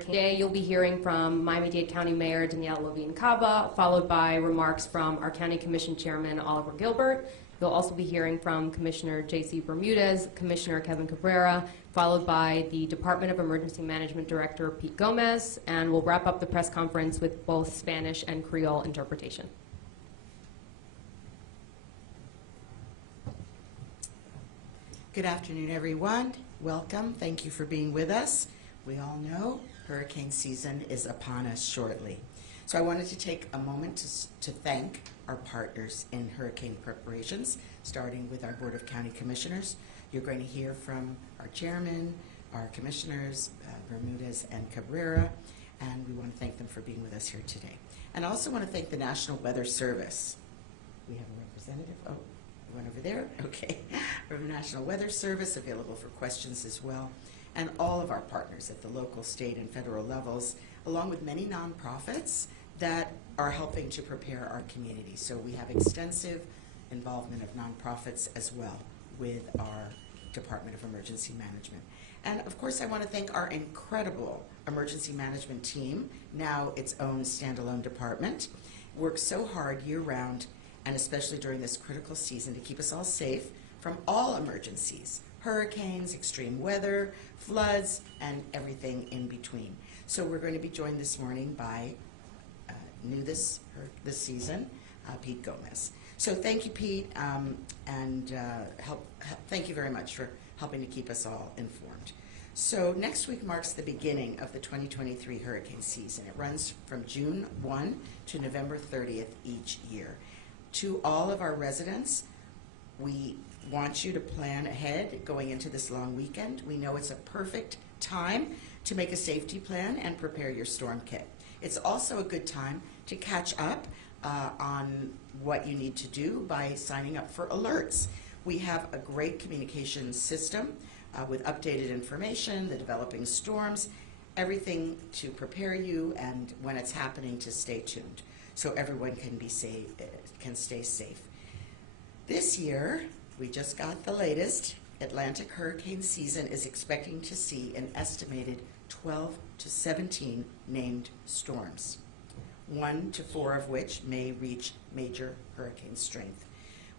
Today you'll be hearing from Miami-Dade County Mayor Danielle Levine-Cava, followed by remarks from our County Commission Chairman Oliver Gilbert. You'll also be hearing from Commissioner J.C. Bermudez, Commissioner Kevin Cabrera, followed by the Department of Emergency Management Director Pete Gomez, and we'll wrap up the press conference with both Spanish and Creole interpretation. Good afternoon, everyone. Welcome. Thank you for being with us. We all know hurricane season is upon us shortly. So I wanted to take a moment to thank our partners in hurricane preparations, starting with our Board of County Commissioners. You're going to hear from our chairman, our commissioners, Bermudez and Cabrera, and we want to thank them for being with us here today. And I also want to thank the National Weather Service. We have a representative. Oh, one over there. Okay. From the National Weather Service, available for questions as well. And all of our partners at the local, state, and federal levels, along with many nonprofits that are helping to prepare our community. So we have extensive involvement of nonprofits as well with our Department of Emergency Management. And of course, I want to thank our incredible emergency management team, now its own standalone department. Works so hard year-round, and especially during this critical season, to keep us all safe from all emergencies. Hurricanes, extreme weather, floods, and everything in between. So we're going to be joined this morning by new this season, Pete Gomez. So thank you, Pete, and thank you very much for helping to keep us all informed. So next week marks the beginning of the 2023 hurricane season. It runs from June 1 to November 30th each year. To all of our residents, we want you to plan ahead going into this long weekend. We know it's a perfect time to make a safety plan and prepare your storm kit. It's also a good time to catch up on what you need to do by signing up for alerts. We have a great communication system with updated information, the developing storms, everything to prepare you, and when it's happening to stay tuned so everyone can be safe, can stay safe. This year, we just got the latest. Atlantic hurricane season is expecting to see an estimated 12 to 17 named storms, 1 to 4 of which may reach major hurricane strength.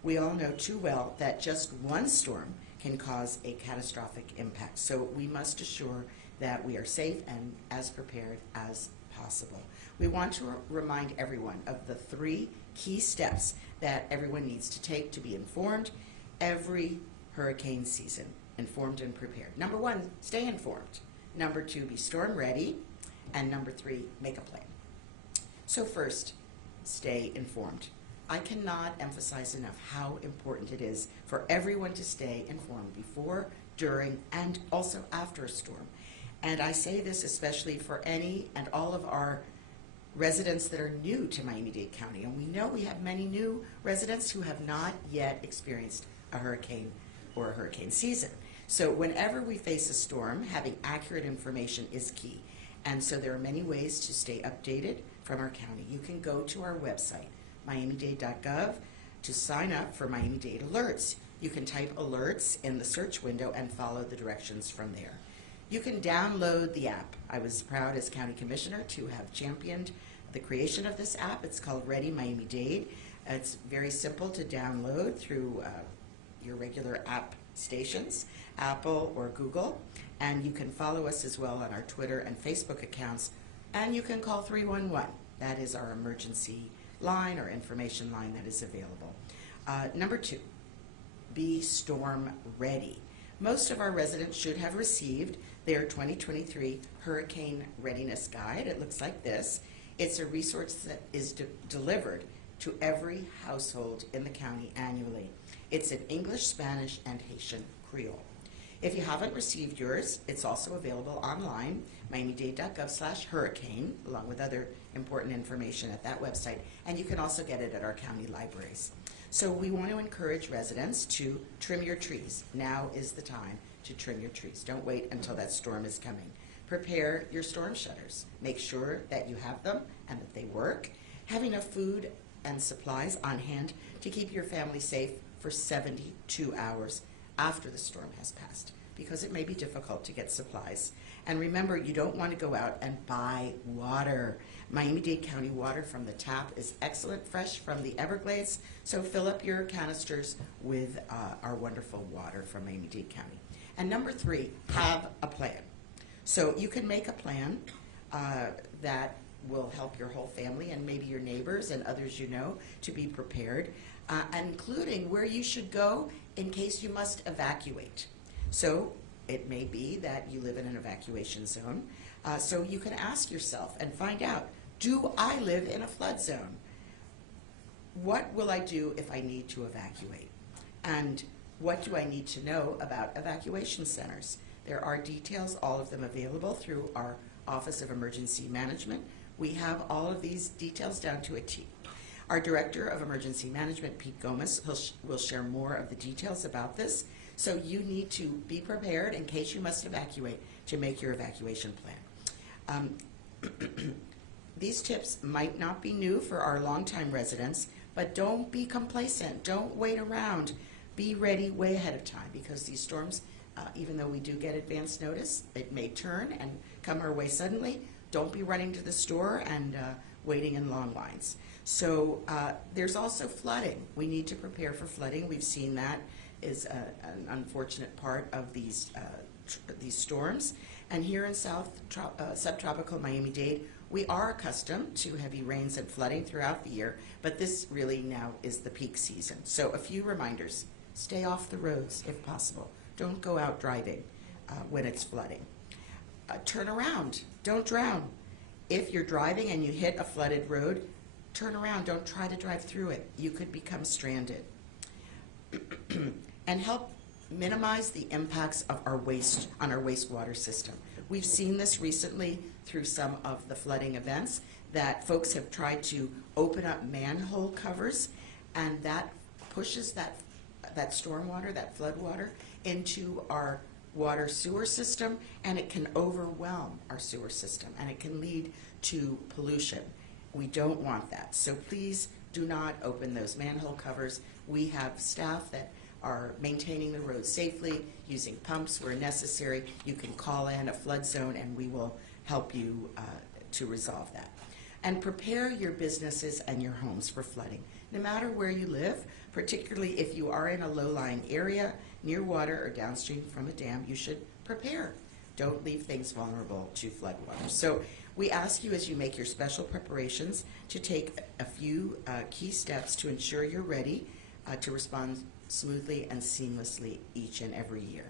We all know too well that just one storm can cause a catastrophic impact, so we must assure that we are safe and as prepared as possible. We want to remind everyone of the 3 key steps that everyone needs to take to be informed every hurricane season, informed and prepared. Number 1, stay informed. Number 2, be storm ready. And number 3, make a plan. So first, stay informed. I cannot emphasize enough how important it is for everyone to stay informed before, during, and also after a storm. And I say this especially for any and all of our residents that are new to Miami-Dade County. And we know we have many new residents who have not yet experienced a hurricane or a hurricane season. So whenever we face a storm, having accurate information is key. And so there are many ways to stay updated from our county. You can go to our website, miamidade.gov, to sign up for Miami-Dade alerts. You can type alerts in the search window and follow the directions from there. You can download the app. I was proud as County Commissioner to have championed the creation of this app. It's called Ready Miami-Dade. It's very simple to download through your regular app stations, Apple or Google, and you can follow us as well on our Twitter and Facebook accounts, and you can call 311. That is our emergency line or information line that is available. Number 2, be storm ready. Most of our residents should have received their 2023 Hurricane Readiness Guide. It looks like this. It's a resource that is delivered to every household in the county annually. It's in English, Spanish, and Haitian Creole. If you haven't received yours, it's also available online, miamidade.gov/hurricane, along with other important information at that website, and you can also get it at our county libraries. So we want to encourage residents to trim your trees. Now is the time to trim your trees. Don't wait until that storm is coming. Prepare your storm shutters. Make sure that you have them and that they work. Have enough food and supplies on hand to keep your family safe for 72 hours after the storm has passed. because it may be difficult to get supplies. And remember, you don't want to go out and buy water. Miami-Dade County water from the tap is excellent, fresh from the Everglades, so fill up your canisters with our wonderful water from Miami-Dade County. And number 3, have a plan. So you can make a plan that will help your whole family and maybe your neighbors and others you know to be prepared, including where you should go in case you must evacuate. So it may be that you live in an evacuation zone, so you can ask yourself and find out, do I live in a flood zone? What will I do if I need to evacuate? And what do I need to know about evacuation centers? There are details, all of them available through our Office of Emergency Management. We have all of these details down to a T. Our Director of Emergency Management, Pete Gomez, will share more of the details about this. So you need to be prepared in case you must evacuate to make your evacuation plan. These tips might not be new for our longtime residents, but don't be complacent. Don't wait around. Be ready way ahead of time, because these storms, even though we do get advance notice, it may turn and come our way suddenly. Don't be running to the store and waiting in long lines. So there's also flooding. We need to prepare for flooding. We've seen that is an unfortunate part of these storms. And here in subtropical Miami-Dade, we are accustomed to heavy rains and flooding throughout the year, but this really now is the peak season. So a few reminders: stay off the roads if possible. Don't go out driving when it's flooding. Turn around. Don't drown. If you're driving and you hit a flooded road, turn around. Don't try to drive through it. You could become stranded. And help minimize the impacts of our waste on our wastewater system. We've seen this recently through some of the flooding events, that folks have tried to open up manhole covers, and that pushes that stormwater, that flood water, into our water sewer system, and it can overwhelm our sewer system, and it can lead to pollution. We don't want that. So please do not open those manhole covers. We have staff that are maintaining the road safely, using pumps where necessary. You can call in a flood zone and we will help you to resolve that. And prepare your businesses and your homes for flooding. No matter where you live, particularly if you are in a low-lying area, near water or downstream from a dam, you should prepare. Don't leave things vulnerable to floodwaters. So we ask you, as you make your special preparations, to take a few key steps to ensure you're ready to respond smoothly and seamlessly each and every year.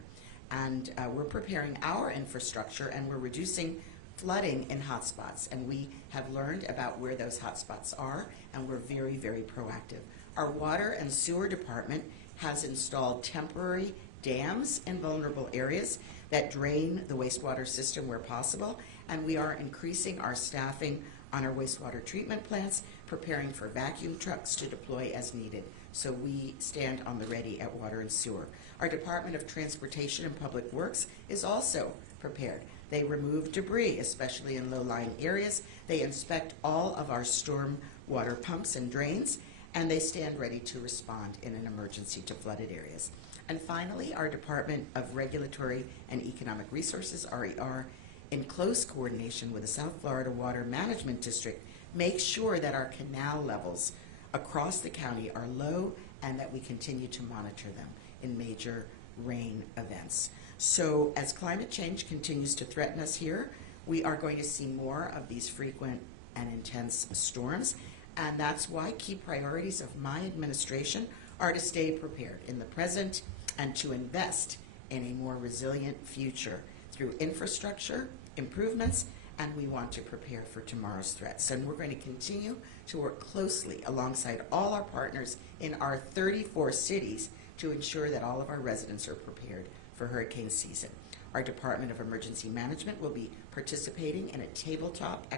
And we're preparing our infrastructure, and we're reducing flooding in hotspots, and we have learned about where those hotspots are, and we're very, very proactive. Our water and sewer department has installed temporary dams in vulnerable areas that drain the wastewater system where possible, and we are increasing our staffing on our wastewater treatment plants, preparing for vacuum trucks to deploy as needed. So we stand on the ready at water and sewer. Our Department of Transportation and Public Works is also prepared. They remove debris, especially in low-lying areas. They inspect all of our storm water pumps and drains, and they stand ready to respond in an emergency to flooded areas. And finally, our Department of Regulatory and Economic Resources, RER, in close coordination with the South Florida Water Management District, makes sure that our canal levels across the county are low and that we continue to monitor them in major rain events. So as climate change continues to threaten us here, we are going to see more of these frequent and intense storms, and that's why key priorities of my administration are to stay prepared in the present and to invest in a more resilient future through infrastructure improvements, and we want to prepare for tomorrow's threats. And we're going to continue to work closely alongside all our partners in our 34 cities to ensure that all of our residents are prepared for hurricane season. Our Department of Emergency Management will be participating in a tabletop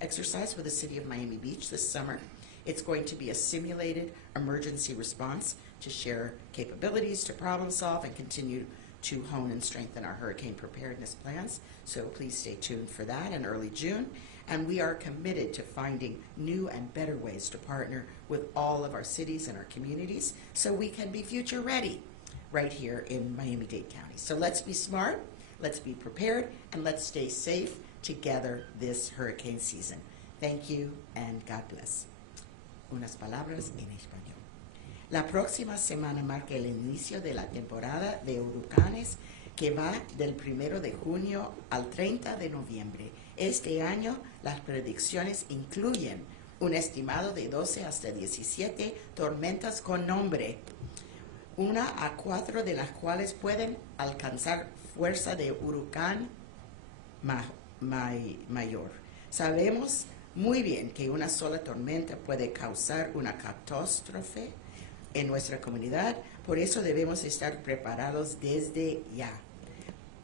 exercise with the City of Miami Beach this summer. It's going to be a simulated emergency response to share capabilities, to problem solve, and continue to hone and strengthen our hurricane preparedness plans. So please stay tuned for that in early June. And we are committed to finding new and better ways to partner with all of our cities and our communities so we can be future ready right here in Miami-Dade County. So let's be smart, let's be prepared, and let's stay safe together this hurricane season. Thank you and God bless. Unas palabras en español. La próxima semana marca el inicio de la temporada de huracanes que va del 1 de junio al 30 de noviembre. Este año las predicciones incluyen un estimado de 12 hasta 17 tormentas con nombre, 1 a 4 de las cuales pueden alcanzar fuerza de huracán mayor. Sabemos muy bien que una sola tormenta puede causar una catástrofe en nuestra comunidad, por eso debemos estar preparados desde ya.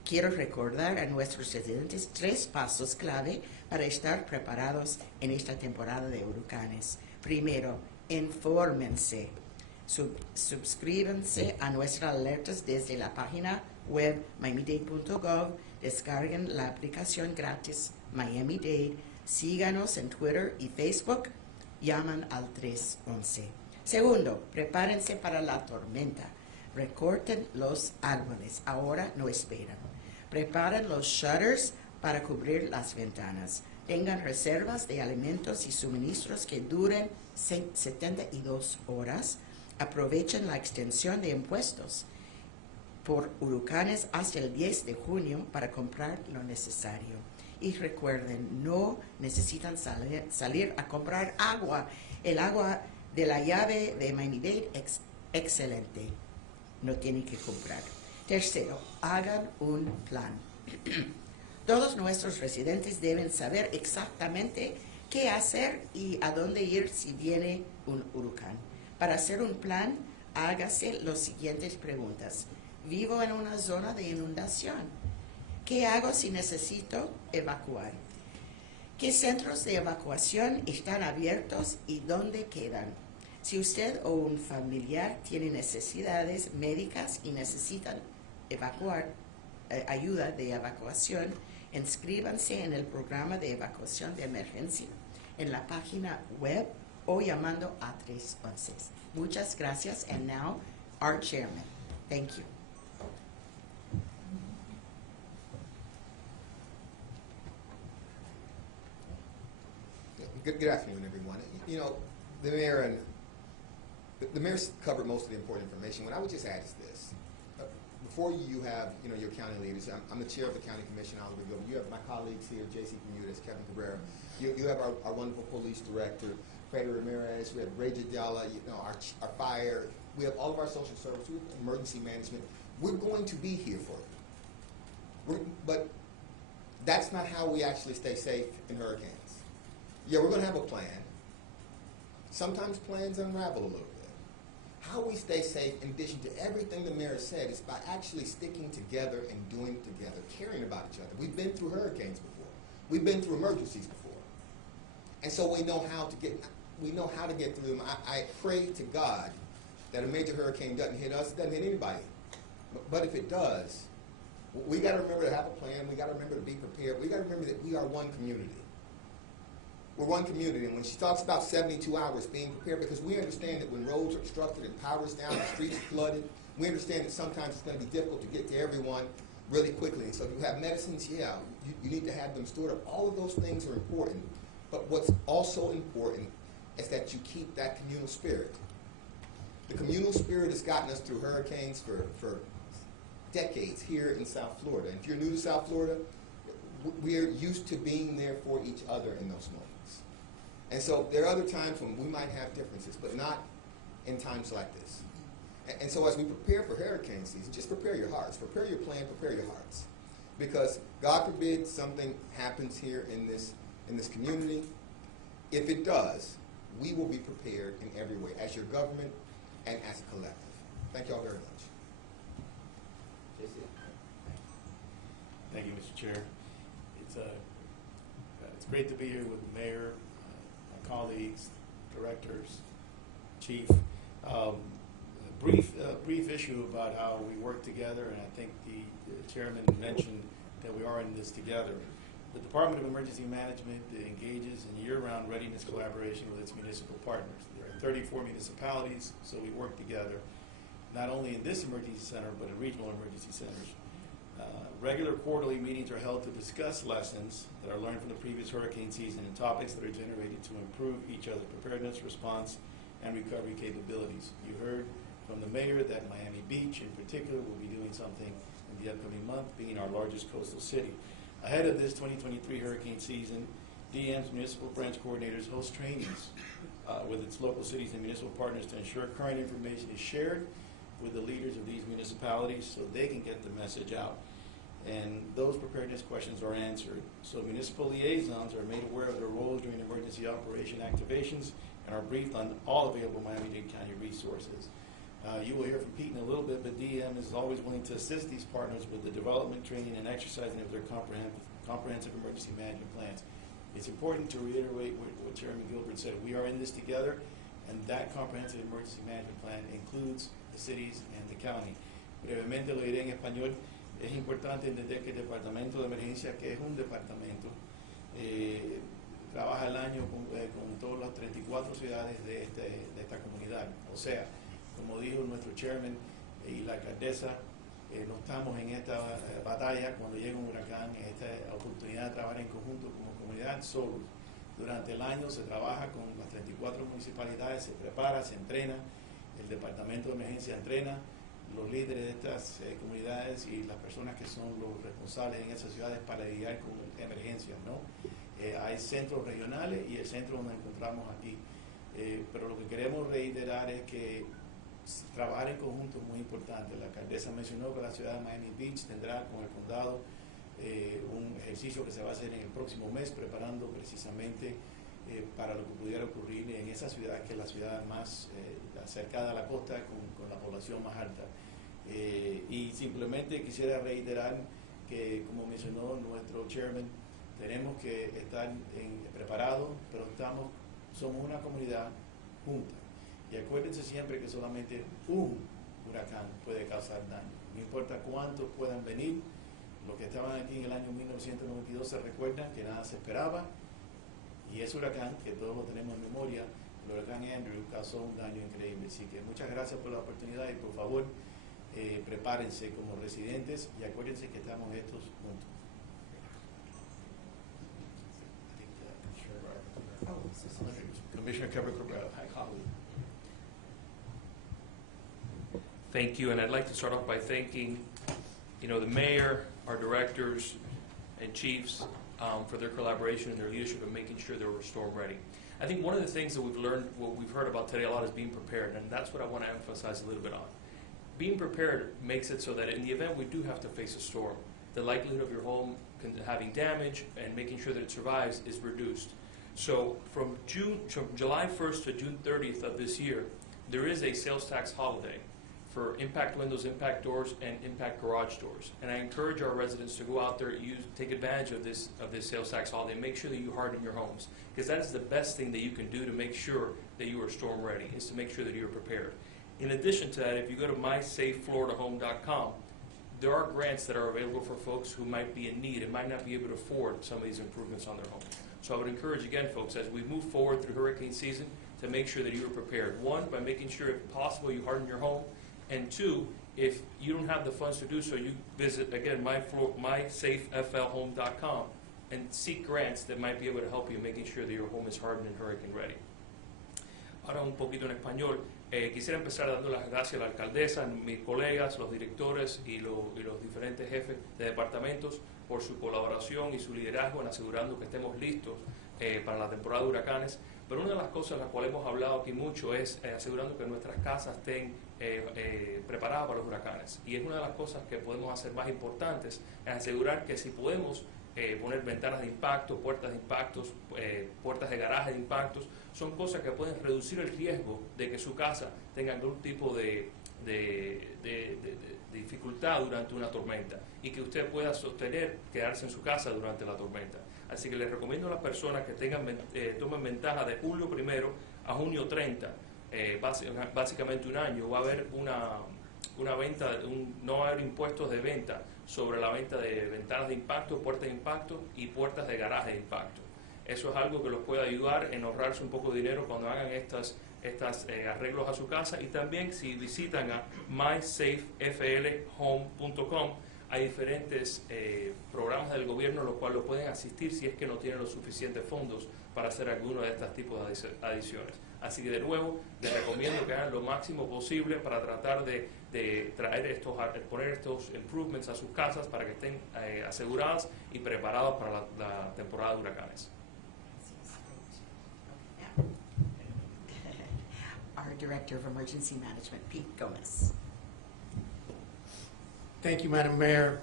Quiero recordar a nuestros residentes 3 pasos clave para estar preparados en esta temporada de huracanes. Primero, infórmense. Suscríbanse a nuestras alertas desde la página web miamidade.gov. Descarguen la aplicación gratis Miami-Dade. Síganos en Twitter y Facebook. Llaman al 311. Segundo, prepárense para la tormenta. Recorten los árboles. Ahora no esperan. Preparen los shutters para cubrir las ventanas. Tengan reservas de alimentos y suministros que duren 72 horas. Aprovechen la extensión de impuestos por huracanes hasta el 10 de junio para comprar lo necesario. Y recuerden, no necesitan salir a comprar agua. El agua de la llave de Miami-Dade es excelente. No tienen que comprar. Tercero, hagan un plan. Todos nuestros residentes deben saber exactamente qué hacer y a dónde ir si viene un huracán. Para hacer un plan, hágase las siguientes preguntas. Vivo en una zona de inundación. ¿Qué hago si necesito evacuar? ¿Qué centros de evacuación están abiertos y dónde quedan? Si usted o un familiar tiene necesidades médicas y necesitan ayuda de evacuación, inscríbanse en el programa de evacuación de emergencia en la página web o llamando a 311. Muchas gracias. And now, our chairman. Thank you. Good afternoon, everyone. You know, the mayor's covered most of the important information. What I would just add is this. Before you have, your county leaders. I'm the chair of the county commission, Oliver Gilbert. You have my colleagues here, J.C. Bermudez, Kevin Cabrera. You have our wonderful police director, Freddie Ramirez. We have Ray Jadala, our fire. We have all of our social service. We have emergency management. We're going to be here for you. But that's not how we actually stay safe in hurricanes. Yeah, we're going to have a plan. Sometimes plans unravel a little bit. How we stay safe, in addition to everything the mayor said, is by actually sticking together and doing together, caring about each other. We've been through hurricanes before. We've been through emergencies before. And so we know how to get through them. I pray to God that a major hurricane doesn't hit us, doesn't hit anybody. But if it does, we got to remember to have a plan. We got to remember to be prepared. We got to remember that we are one community. We're one community, and when she talks about 72 hours being prepared, because we understand that when roads are obstructed and power's down, the streets are flooded, we understand that sometimes it's going to be difficult to get to everyone really quickly. And so if you have medicines, you need to have them stored up. All of those things are important, but what's also important is that you keep that communal spirit. The communal spirit has gotten us through hurricanes for decades here in South Florida. And if you're new to South Florida, we're used to being there for each other in those moments. And so there are other times when we might have differences, but not in times like this. And so as we prepare for hurricane season, just prepare your hearts. Prepare your plan, prepare your hearts. Because God forbid something happens here in this community. If it does, we will be prepared in every way, as your government and as a collective. Thank you all very much. Thank you, Mr. Chair. It's great to be here with the mayor, my colleagues, directors, chief. Brief issue about how we work together, and I think the chairman mentioned that we are in this together. The Department of Emergency Management engages in year-round readiness collaboration with its municipal partners. There are 34 municipalities, so we work together. not only in this emergency center, but in regional emergency centers. Regular quarterly meetings are held to discuss lessons that are learned from the previous hurricane season and topics that are generated to improve each other's preparedness, response, and recovery capabilities. You heard from the mayor that Miami Beach in particular will be doing something in the upcoming month, being our largest coastal city. Ahead of this 2023 hurricane season, DM's municipal branch coordinators host trainings with its local cities and municipal partners to ensure current information is shared with the leaders of these municipalities so they can get the message out. And those preparedness questions are answered. So municipal liaisons are made aware of their roles during emergency operation activations and are briefed on all available Miami-Dade County resources. You will hear from Pete in a little bit, but DM is always willing to assist these partners with the development, training, and exercising of their comprehensive emergency management plans. It's important to reiterate what Chairman Gilbert said. We are in this together, and that comprehensive emergency management plan includes the cities and the county. Brevemente lo diré en español. Es importante entender que el Departamento de Emergencia, que es un departamento, trabaja el año con todas las 34 ciudades de esta comunidad. O sea, como dijo nuestro chairman y la alcaldesa, no estamos en esta batalla cuando llega un huracán, en esta oportunidad de trabajar en conjunto como comunidad solos. Durante el año se trabaja con las 34 municipalidades, se prepara, se entrena, el Departamento de Emergencia entrena, los líderes de estas comunidades y las personas que son los responsables en esas ciudades para lidiar con emergencias, ¿no? Hay centros regionales y el centro donde encontramos aquí. Pero lo que queremos reiterar es que trabajar en conjunto es muy importante. La alcaldesa mencionó que la ciudad de Miami Beach tendrá con el condado un ejercicio que se va a hacer en el próximo mes, preparando precisamente para lo que pudiera ocurrir en esa ciudad, que es la ciudad más acercada a la costa con la población más alta. Y simplemente quisiera reiterar que, como mencionó nuestro chairman, tenemos que estar preparados, pero somos una comunidad junta. Y acuérdense siempre que solamente un huracán puede causar daño. No importa cuántos puedan venir, los que estaban aquí en el año 1992 se recuerdan que nada se esperaba, y ese huracán, que todos lo tenemos en memoria, el huracán Andrew, causó un daño increíble. Así que muchas gracias por la oportunidad y por favor, prepárense como residentes y acuérdense que estamos estos juntos. Commissioner Cabrera, hi, colleague. Thank you, and I'd like to start off by thanking, the mayor, our directors, and chiefs for their collaboration and their leadership in making sure they were storm ready. I think one of the things that we've learned, what we've heard about today a lot, is being prepared, and that's what I want to emphasize a little bit on. Being prepared makes it so that in the event we do have to face a storm, the likelihood of your home having damage and making sure that it survives is reduced. So from July 1st to June 30th of this year, there is a sales tax holiday for impact windows, impact doors, and impact garage doors. And I encourage our residents to go out there, take advantage of this sales tax holiday, and make sure that you harden your homes, because that is the best thing that you can do to make sure that you are storm ready, is to make sure that you are prepared. In addition to that, if you go to mysafefloridahome.com, there are grants that are available for folks who might be in need and might not be able to afford some of these improvements on their home. So I would encourage, again, folks, as we move forward through hurricane season, to make sure that you are prepared. One, by making sure, if possible, you harden your home. And two, if you don't have the funds to do so, you visit, again, mysafeflhome.com and seek grants that might be able to help you, making sure that your home is hardened and hurricane ready. Ahora un poquito en español. Quisiera empezar dando las gracias a la alcaldesa, mis colegas, los directores y los diferentes jefes de departamentos por su colaboración y su liderazgo en asegurando que estemos listos para la temporada de huracanes. Pero una de las cosas de las cuales hemos hablado aquí mucho es asegurando que nuestras casas estén preparadas para los huracanes. Y es una de las cosas que podemos hacer más importantes, es asegurar que si podemos poner ventanas de impacto, puertas de impactos, puertas de garaje de impactos, son cosas que pueden reducir el riesgo de que su casa tenga algún tipo de dificultad durante una tormenta y que usted pueda quedarse en su casa durante la tormenta. Así que les recomiendo a las personas que tomen ventaja de julio 1 a junio 30, básicamente un año, va a haber una venta, no va a haber impuestos de venta sobre la venta de ventanas de impacto, puertas de impacto y puertas de garaje de impacto. Eso es algo que los puede ayudar en ahorrarse un poco de dinero cuando hagan estos arreglos a su casa. Y también si visitan a mysafeflhome.com, hay diferentes programas del gobierno los cuales lo pueden asistir si es que no tienen los suficientes fondos para hacer alguno de estos tipos de adiciones. Así que de nuevo, les recomiendo que hagan lo máximo posible para tratar de poner estos improvements a sus casas para que estén aseguradas y preparadas para la temporada de huracanes. Our Director of Emergency Management, Pete Gomez. Thank you, Madam Mayor,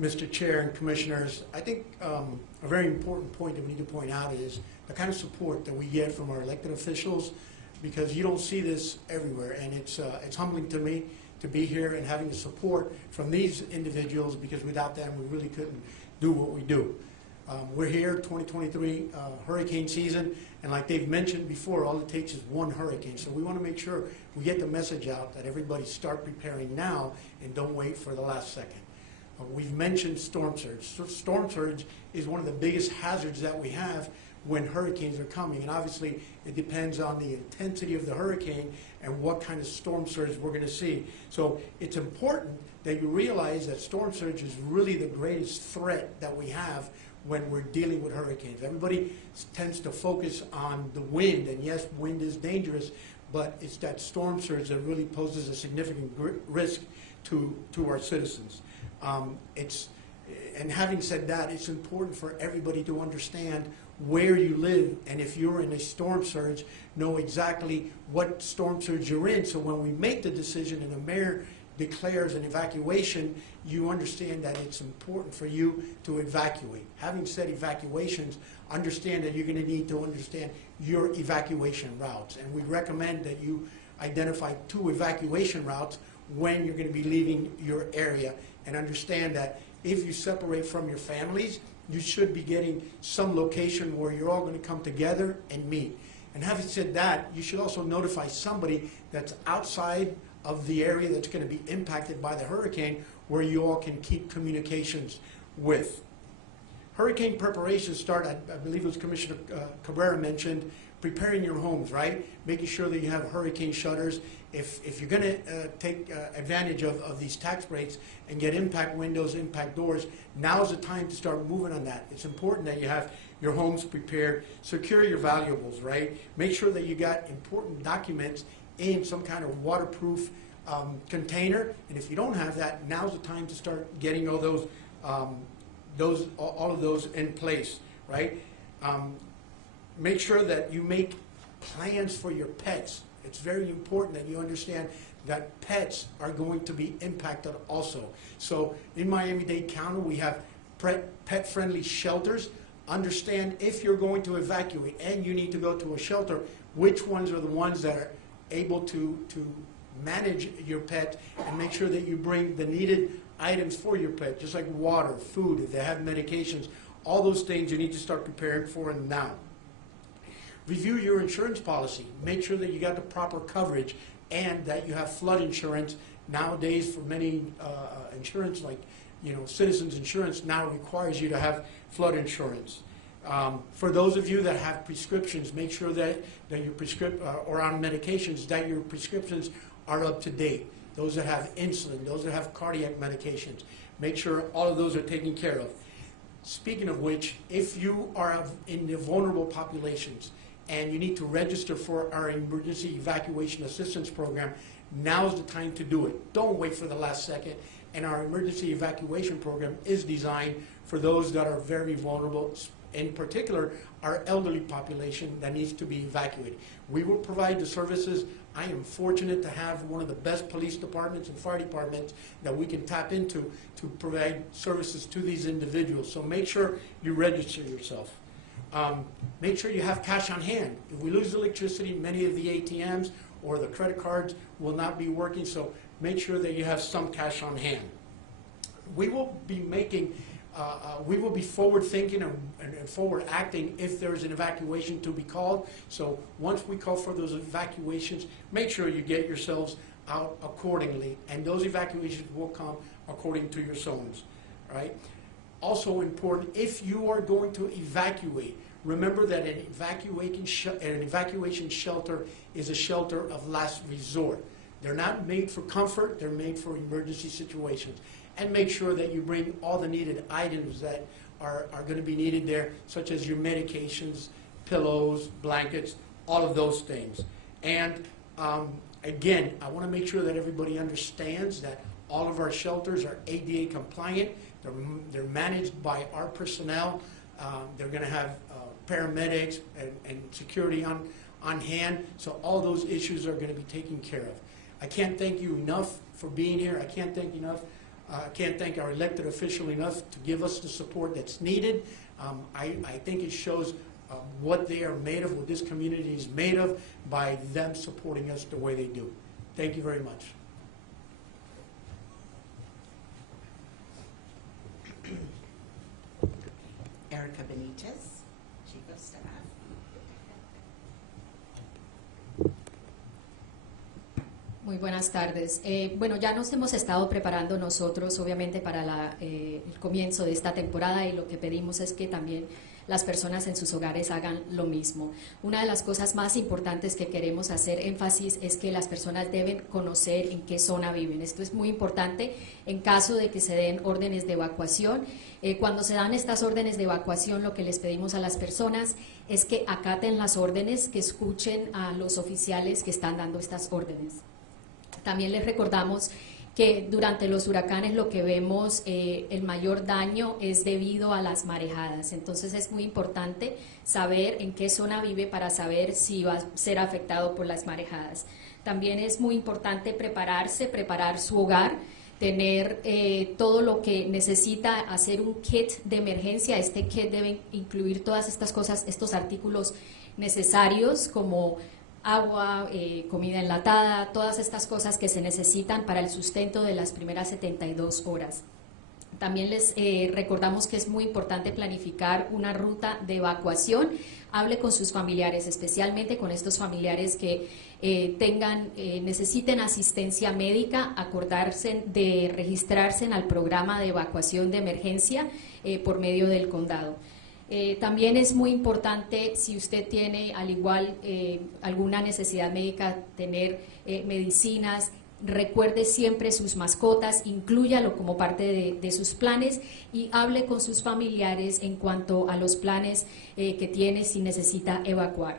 Mr. Chair, and Commissioners. I think a very important point that we need to point out is the kind of support that we get from our elected officials, because you don't see this everywhere, and it's humbling to me to be here and having the support from these individuals, because without them we really couldn't do what we do. We're here, 2023 hurricane season, and like they've mentioned before, all it takes is one hurricane. So we want to make sure we get the message out that everybody start preparing now and don't wait for the last second. We've mentioned storm surge. Storm surge is one of the biggest hazards that we have when hurricanes are coming, and obviously it depends on the intensity of the hurricane and what kind of storm surge we're going to see. So it's important that you realize that storm surge is really the greatest threat that we have when we're dealing with hurricanes. Everybody tends to focus on the wind, and yes, wind is dangerous, but it's that storm surge that really poses a significant risk to our citizens. And having said that, it's important for everybody to understand where you live, and if you're in a storm surge, know exactly what storm surge you're in, so when we make the decision and the mayor declares an evacuation, you understand that it's important for you to evacuate. Having said evacuations, understand that you're going to need to understand your evacuation routes, and we recommend that you identify 2 evacuation routes when you're going to be leaving your area, and understand that if you separate from your families, you should be getting some location where you're all going to come together and meet. And having said that, you should also notify somebody that's outside of the area that's going to be impacted by the hurricane, where you all can keep communications with. Hurricane preparations start, I believe it was Commissioner Cabrera mentioned, preparing your homes, right? Making sure that you have hurricane shutters. If you're going to take advantage of these tax breaks and get impact windows, impact doors, now's the time to start moving on that. It's important that you have your homes prepared. Secure your valuables, right? Make sure that you got important documents in some kind of waterproof container, and if you don't have that, now's the time to start getting all of those in place, right? Make sure that you make plans for your pets. It's very important that you understand that pets are going to be impacted also. So in Miami-Dade County, we have pet-friendly shelters. Understand if you're going to evacuate and you need to go to a shelter, which ones are the ones that are able to manage your pet, and make sure that you bring the needed items for your pet, just like water, food, if they have medications, all those things you need to start preparing for now. Review your insurance policy. Make sure that you got the proper coverage and that you have flood insurance. Nowadays, for many insurance, like Citizens Insurance now requires you to have flood insurance. For those of you that have prescriptions, make sure that your or on medications, that your prescriptions are up to date. Those that have insulin, those that have cardiac medications, make sure all of those are taken care of. Speaking of which, if you are in the vulnerable populations and you need to register for our Emergency Evacuation Assistance Program, now's the time to do it. Don't wait for the last second. And our Emergency Evacuation Program is designed for those that are very vulnerable, in particular our elderly population that needs to be evacuated. We will provide the services. I am fortunate to have one of the best police departments and fire departments that we can tap into to provide services to these individuals. So make sure you register yourself. Make sure you have cash on hand. If we lose electricity, many of the ATMs or the credit cards will not be working, so make sure that you have some cash on hand. We will be making we will be forward thinking and forward acting if there is an evacuation to be called. So once we call for those evacuations, make sure you get yourselves out accordingly, and those evacuations will come according to your zones, right? Also important, if you are going to evacuate, Remember that an evacuation shelter is a shelter of last resort. They're not made for comfort, they're made for emergency situations. And make sure that you bring all the needed items that are going to be needed there, such as your medications, pillows, blankets, all of those things. And again, I want to make sure that everybody understands that all of our shelters are ADA compliant. They're managed by our personnel. They're going to have paramedics and security on hand, so all those issues are going to be taken care of. I can't thank you enough for being here. I can't thank our elected official enough to give us the support that's needed. I think it shows what they are made of, what this community is made of, by them supporting us the way they do. Thank you very much. Erica Benitez, Chief of Staff. Muy buenas tardes. Bueno, ya nos hemos estado preparando nosotros, obviamente, para el comienzo de esta temporada, y lo que pedimos es que también las personas en sus hogares hagan lo mismo. Una de las cosas más importantes que queremos hacer énfasis es que las personas deben conocer en qué zona viven. Esto es muy importante en caso de que se den órdenes de evacuación. Cuando se dan estas órdenes de evacuación, lo que les pedimos a las personas es que acaten las órdenes, que escuchen a los oficiales que están dando estas órdenes. También les recordamos que durante los huracanes lo que vemos, el mayor daño es debido a las marejadas. Entonces es muy importante saber en qué zona vive para saber si va a ser afectado por las marejadas. También es muy importante preparar su hogar, tener todo lo que necesita, hacer un kit de emergencia. Este kit debe incluir todas estas cosas, estos artículos necesarios como agua, comida enlatada, todas estas cosas que se necesitan para el sustento de las primeras 72 horas. También les recordamos que es muy importante planificar una ruta de evacuación. Hable con sus familiares, especialmente con estos familiares que necesiten asistencia médica, acordarse de registrarse al programa de evacuación de emergencia por medio del condado. También es muy importante, si usted tiene al igual alguna necesidad médica, tener medicinas. Recuerde siempre sus mascotas, inclúyalo como parte de sus planes, y hable con sus familiares en cuanto a los planes que tiene si necesita evacuar.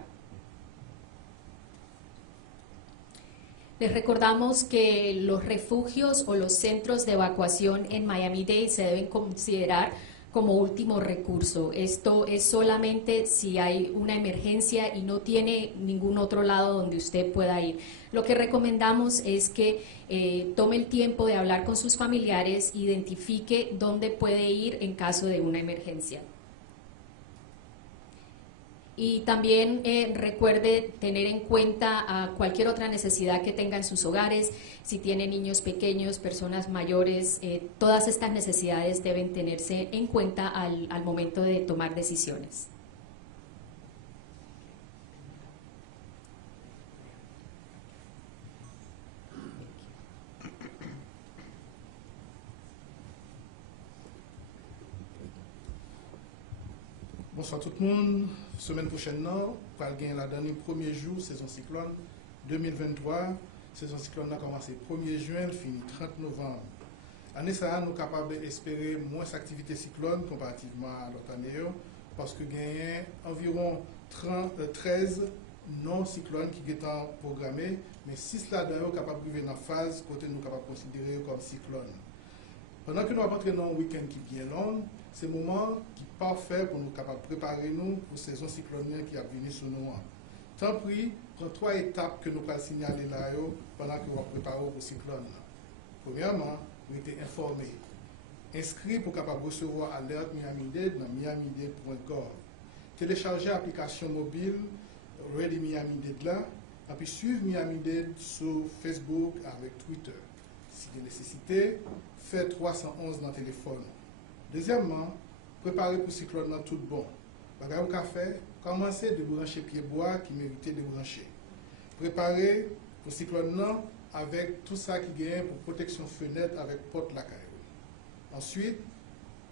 Les recordamos que los refugios o los centros de evacuación en Miami-Dade se deben considerar como último recurso. Esto es solamente si hay una emergencia y no tiene ningún otro lado donde usted pueda ir. Lo que recomendamos es que tome el tiempo de hablar con sus familiares, identifique dónde puede ir en caso de una emergencia. Y también recuerde tener en cuenta cualquier otra necesidad que tenga en sus hogares. Si tiene niños pequeños, personas mayores, todas estas necesidades deben tenerse en cuenta al momento de tomar decisiones. Bonsoir tout le monde. Semaine prochaine, nous allons gagner la dernière premier jour saison cyclone 2023. Saison cyclone a commencé 1er juin, fini 30 novembre. Année ça, nous sommes capables d'espérer moins d'activité cyclone comparativement à l'autre année, parce que gagnent environ 13 non-cyclones qui sont programmés, mais 6 là-dedans sont capables de vivre dans la phase côté nous capables de considérer comme cyclone. Pendant que nous allons entrer dans un week-end qui est bien long, c'est le moment qui est parfait pour nous capables de préparer nous pour la saison cyclonienne qui a venu sur nous. Tant pis, prends 3 étapes que nous allons signaler là pendant que nous préparons pour le cyclone. Premièrement, vous êtes informé. Inscrit pour capable recevoir alerte Miami-Dade dans miamidade.gov. Téléchargez l'application mobile Ready Miami-Dade là, et puis suivre Miami-Dade sur Facebook avec Twitter. Si vous avez nécessité, faites 311 dans le téléphone. Deuxièmement, préparez pour le cyclone dans tout bon. Bagay au café, commencez de brancher pied bois qui méritait de brancher. Préparez pour le cyclone avec tout ça qui gagne pour protection fenêtre avec porte la caille. Ensuite,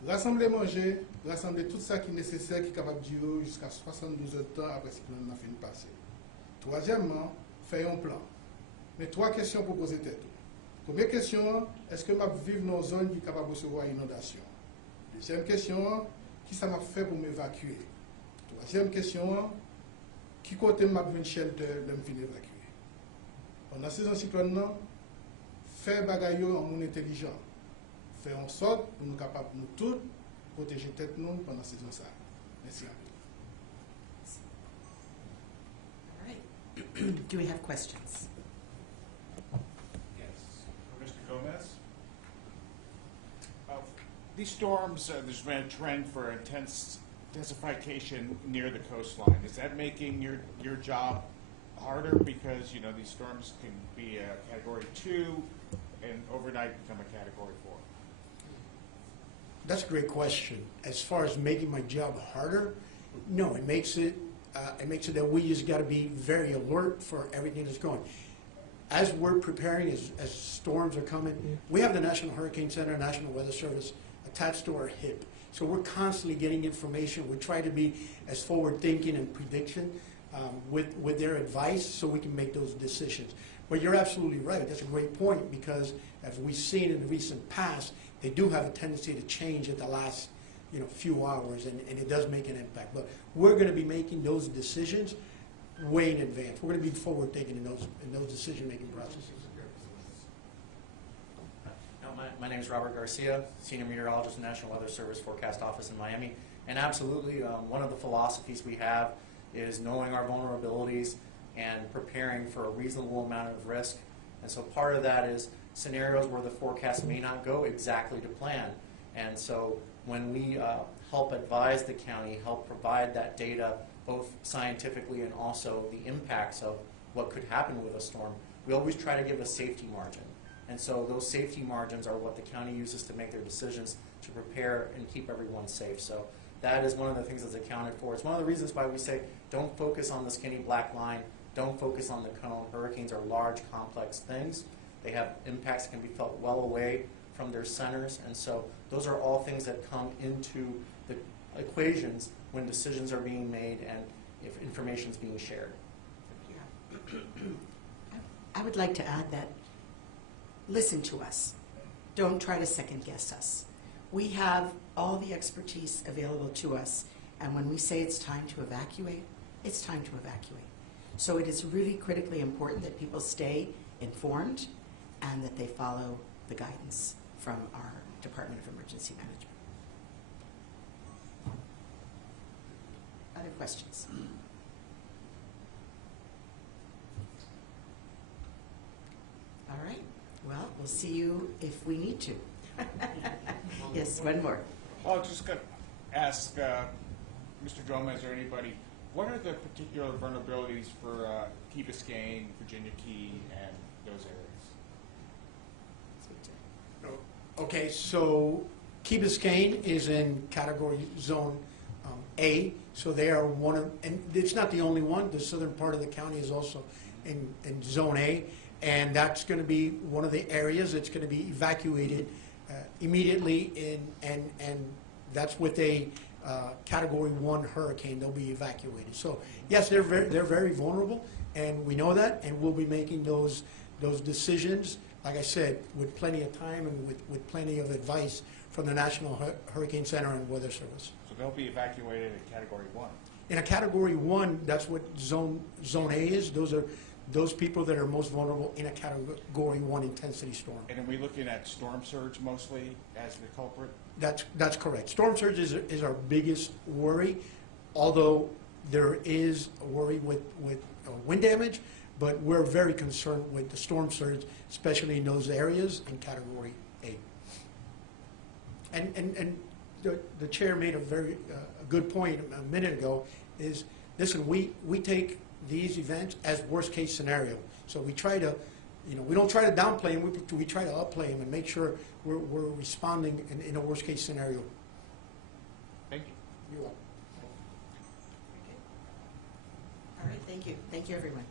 rassemblez manger rassembler tout ça qui est nécessaire, qui est capable de durer jusqu'à 72 heures de temps après ce que l'on a fini de passer. Troisièmement, faire un plan. Mais 3 questions pour poser tête. Première question, est-ce que je vis dans une zone qui est capable de recevoir inondation? Deuxième question, qui ça m'a fait pour m'évacuer? Troisième question, qui côté m'a besoin de shelter de me finir évacuer? Pendant la saison cyclone, faire bagaille en monde intelligent. Faire en sorte pour nous capables nous tous protéger tête nous pendant la saison ça. Merci. All right. Do we have questions? Yes. For Mr. Gomez? These storms, there's been a trend for intensification near the coastline. Is that making your job harder because, you know, these storms can be a Category 2 and overnight become a Category 4? That's a great question. As far as making my job harder, no, it makes it that we just got to be very alert for everything that's going. As we're preparing, as storms are coming, we have the National Hurricane Center, National Weather Service attached to our hip. So we're constantly getting information. We try to be as forward-thinking and prediction with their advice so we can make those decisions. But you're absolutely right. That's a great point because as we've seen in the recent past, they do have a tendency to change at the last few hours, and it does make an impact. But we're going to be making those decisions way in advance. We're going to be forward-thinking in those decision-making processes. My name is Robert Garcia, Senior Meteorologist in the National Weather Service Forecast Office in Miami. And absolutely, one of the philosophies we have is knowing our vulnerabilities and preparing for a reasonable amount of risk. And so part of that is scenarios where the forecast may not go exactly to plan. And so when we help advise the county, help provide that data, both scientifically and also the impacts of what could happen with a storm, we always try to give a safety margin. And so those safety margins are what the county uses to make their decisions to prepare and keep everyone safe. So that is one of the things that's accounted for. It's one of the reasons why we say don't focus on the skinny black line, don't focus on the cone. Hurricanes are large, complex things. They have impacts that can be felt well away from their centers. And so those are all things that come into the equations when decisions are being made and if information is being shared. Yeah. I would like to add that listen to us. Don't try to second guess us. We have all the expertise available to us, and when we say it's time to evacuate, it's time to evacuate. So it is really critically important that people stay informed and that they follow the guidance from our Department of Emergency Management. Other questions? All right. Well, we'll see you if we need to. Yes, one more. Well, just going to ask Mr. Gomez or anybody, what are the particular vulnerabilities for Key Biscayne, Virginia Key, and those areas? Okay, so Key Biscayne is in category zone A, so they are one of, and it's not the only one, the southern part of the county is also in zone A, and that's going to be one of the areas that's going to be evacuated immediately, and that's with a category 1 hurricane. They'll be evacuated. So yes, they're very vulnerable, and we know that, and we'll be making those decisions, like I said, with plenty of time and with plenty of advice from the National Hurricane Center and Weather Service. So they'll be evacuated in Category 1? In a Category 1, that's what zone A is. Those are those people that are most vulnerable in a Category 1 intensity storm. And are we looking at storm surge mostly as the culprit? That's correct. Storm surge is our biggest worry, although there is a worry with wind damage, but we're very concerned with the storm surge, especially in those areas in Category A. And the chair made a very good point a minute ago, is, listen, we take these events as worst case scenario. So we try to, we don't try to downplay them, we try to upplay them and make sure we're responding in a worst case scenario. Thank you. You're welcome. All right, thank you. Thank you, everyone.